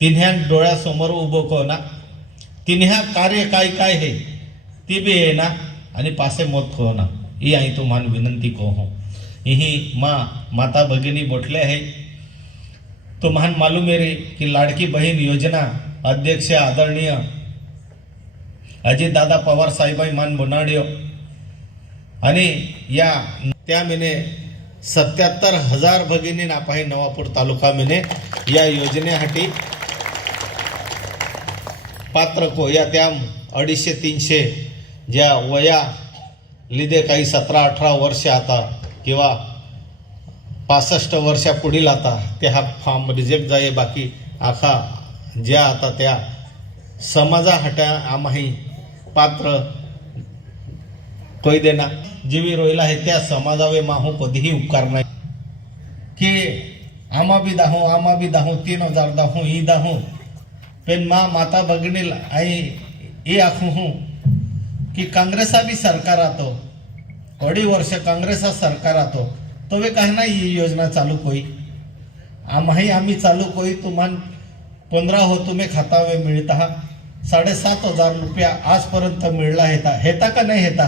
तिन्ह्या डोळ्यासमोर उभं को ना. तिन्ह्या कार्य काय काय हे? ती बी आहे ना. आणि पासे मत खो ना. ही आई तुम्हाला विनंती को हो ही माँ माता भगिनी बोटले आहे. तुम्हान मालूम आहे रे की लाडकी बहीण योजना अध्यक्ष आदरणीय अजितदादा पवार साहेबाई मान बोनाड्यो. आणि या त्या मिने सत्याहत्तर हजार भगिनी नापाही नवापूर तालुका मिने या योजनेसाठी पात्र को या त्या अडीचशे तीनशे ज्या वया लिदे काही सतरा अठरा वर्ष आता किंवा पासष्ट वर्षा पुढील आता ते हा फॉर्म रिजेक्ट जाये बाकी आखा ज्या आता त्या समाजा हट्या आम्ही पात्र कोई देना जीवी रोईला आहे त्या समाजावे माहू कधीही उपकार नाही. की आम्हा बी दाहू आम्हा बी दाहू तीन हजार दाहू ई दाहू पेन मा माता भगिनील आई ए आखू हूँ कि काँग्रेसा बी सरकार आतो. अडी वर्ष काँग्रेसा सरकार आतो. तो वे कहना ये योजना चालू कोई. आम्हाही आम्ही चालू कोई तुम्हान पंधरा हो तुम्ही खातावे मिळता. साडेसात हजार रुपया आजपर्यंत मिळला हेता हेता का नाही हेता?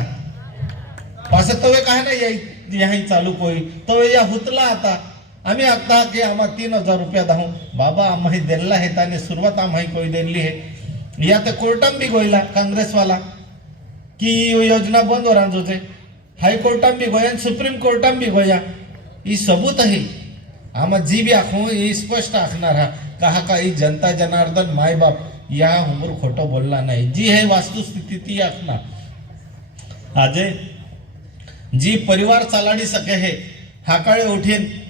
पासे तो काय ना याही याही चालू कोई. तो वे या हुतला आता. आम्ही आता की आम्हा तीन हजार रुपया दाहू. बाबा आम्ही दिलेला हे त्याने सुरुवात आम्ही कोई दिली आहे. या तर कोर्टान बी गोयला काँग्रेसवाला. की योजना बंद हो जोचे हायकोर्टान बी गोया आणि सुप्रीम कोर्टान बी गोया. ही सबूत आहे. आम्हा जी बी आखू ही स्पष्ट आखणार हा. कहा का ही जनता जनार्दन मायबाप या उमर खोटं बोलला नाही. जी हे वास्तुस्थिती ती आखणार. आजे जी परिवार चालाडी सके हे हाकाळे उठीन.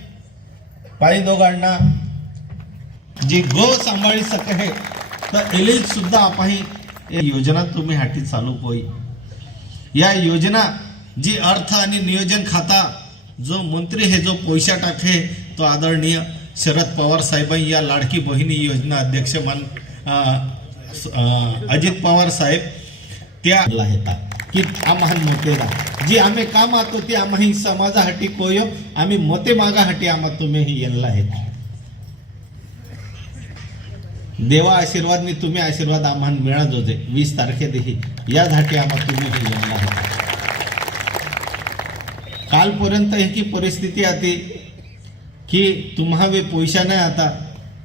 पायी दोघांना जी गो सांभाळी सके तर एलिज सुद्धा आपाही हे योजना तुम्ही हाती चालू होई. या योजना जी अर्थ आणि नियोजन खाता जो मंत्री हे जो पैसा टाके तो आदरणीय शरद पवार साहेबांनी या लाडकी बहिणी योजना अध्यक्ष मान अजित पवार साहेब त्या हेता की आम्हा मतेला. जी आम्ही काम आतो ती आम्ही समाजासाठी कोयो आम्ही मते मागासाठी आम्हा तुम्ही ही येल्ला आहेत. देवा आशीर्वादनी तुम्ही आशीर्वाद आम्हाला मिळा जोजे वीस तारखेदेखी. यासाठी आम्हा तुम्ही हे येल्ला आहेत. कालपर्यंत ही परिस्थिती आती की तुम्हावे पैसा नाही आता.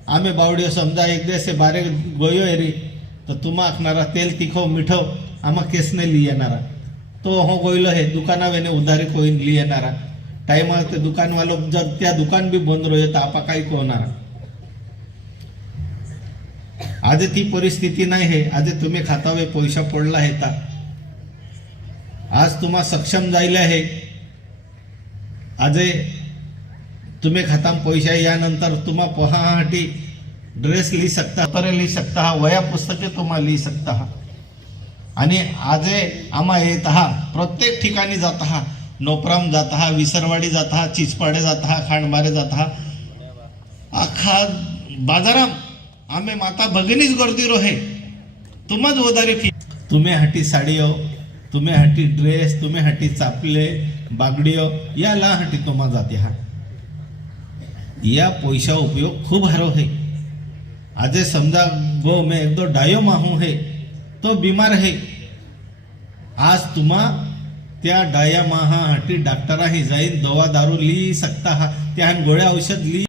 आम्ही बावड्यो समजा एक दिवस बारे गोयो एरी तर तुम्हा आखणारा तेल तिखो मिठो आम्हा केस नाही ली येणारा. तो हो गोयलो हे दुकानावेने उधारी कोईन ली येणारा. टाईमा ते दुकानवालो जर त्या दुकान बी बंद रोय तर आपा काही होणार आज ती परिस्थिती नाही हे. आज तुम्ही खातावे पैसा पडला हे ता. आज तुम्हा सक्षम जायला हे. आज तुम्ही खाता पैसा यानंतर तुम्हा पोहासाठी ड्रेस लिही सकता पत्रे लिही शकता हा वया पुस्तके तुम्हा लिही शकता हा आणि आजे आम्हा येत हा प्रत्येक ठिकाणी जात हा नोपराम जात हा विसरवाडी जात हा चिचपाडे जात हा खांडबारे जात हा अख्खा बाजाराम आम्ही माता भगिनीच गर्दी रोहे. तुम्हाच वदारी फी. तुम्ही हाटी साडयो हो, तुम्ही हाटी ड्रेस तुम्ही हाटी चापले बागडियो हो, या ला हाटी तुम्हा जाते हा. या पैसा उपयोग खूप हरो है. आजे समजा गो में एक दो डायो माहू है. तो बीमार है आज तुम्हा त्या डाया माहा हाटी डॉक्टराही जाईन दवा दारू ली सकता हा. त्या गोळ्या औषध ली